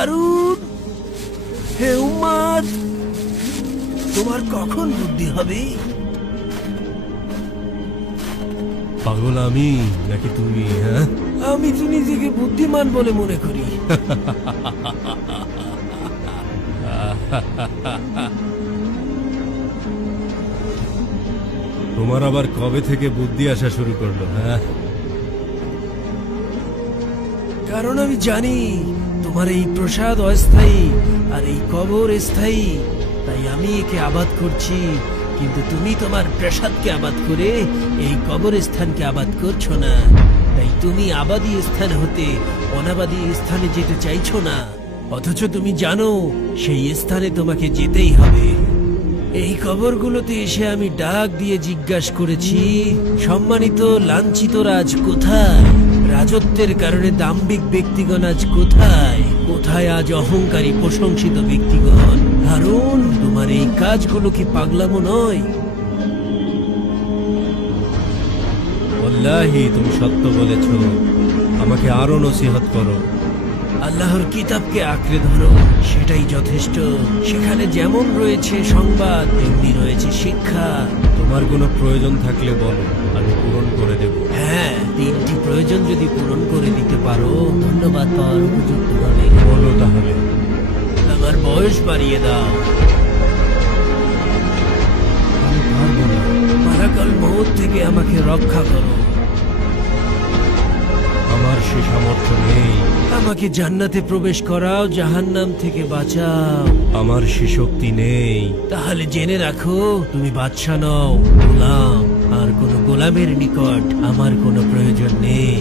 হারুন, হে উম্মত, তোমার কখন বুদ্ধি হবে? পাগল আমি নাকি তুমি? হ্যাঁ, আমি তো নিজেকে বুদ্ধিমান বলে মনে করি। তোমার আবার কবে থেকে বুদ্ধি আসা শুরু করলো? হ্যাঁ, কারণ আমি জানি তোমার এই প্রসাদ অস্থায়ী আর এই কবর স্থায়ী, তাই আমি একে আবাদ করছি। কিন্তু তুমি তোমার প্রসাদকে আবাদ করে এই কবর স্থানকে আবাদ করছো না। তাই তুমি আবাদী স্থান হতে অনাবাদী স্থানে যেতে চাইছো না, অথচ তুমি জানো সেই স্থানে তোমাকে যেতেই হবে। এই কবরগুলোতে এসে আমি ডাক দিয়ে জিজ্ঞাসা করেছি, সম্মানিত লাঞ্ছিত রাজ কোথায়? রাজত্বের কারণে দাম্ভিক ব্যক্তিগণ আজ কোথায়? কোথায় আজ অহংকারী প্রশংসিত ব্যক্তিগণ? হারুন, তোমার এই কাজগুলো কি পাগলামো নয়? ওয়াল্লাহি তুমি সত্য বলেছ। আমাকে আরো নসিহত করো। আল্লাহর কিতাবকে আঁকড়ে ধরো, সেটাই যথেষ্ট। সেখানে যেমন রয়েছে সংবাদ, তেমনি রয়েছে শিক্ষা। তোমার কোনো প্রয়োজন থাকলে বলো, আমি পূরণ করে দেব। হ্যাঁ, 3টি প্রয়োজন যদি পূরণ করে দিতে পারো ধন্যবাদ পাওয়ার উপযুক্ত হবে। বলো তাহলে। আমার বয়স বাড়িয়ে দাও। আমি পারবো না। মালাকাল মউত থেকে আমাকে রক্ষা করো। আমার সে সামর্থ্য নেই। আমাকে জান্নাতে প্রবেশ করাও, জাহান্নাম থেকে বাঁচাও। আমার সে শক্তি নেই। তাহলে জেনে রাখো, তুমি বাদশা নও, গোলাম। আর কোনো গোলামের নিকট আমার কোনো প্রয়োজন নেই।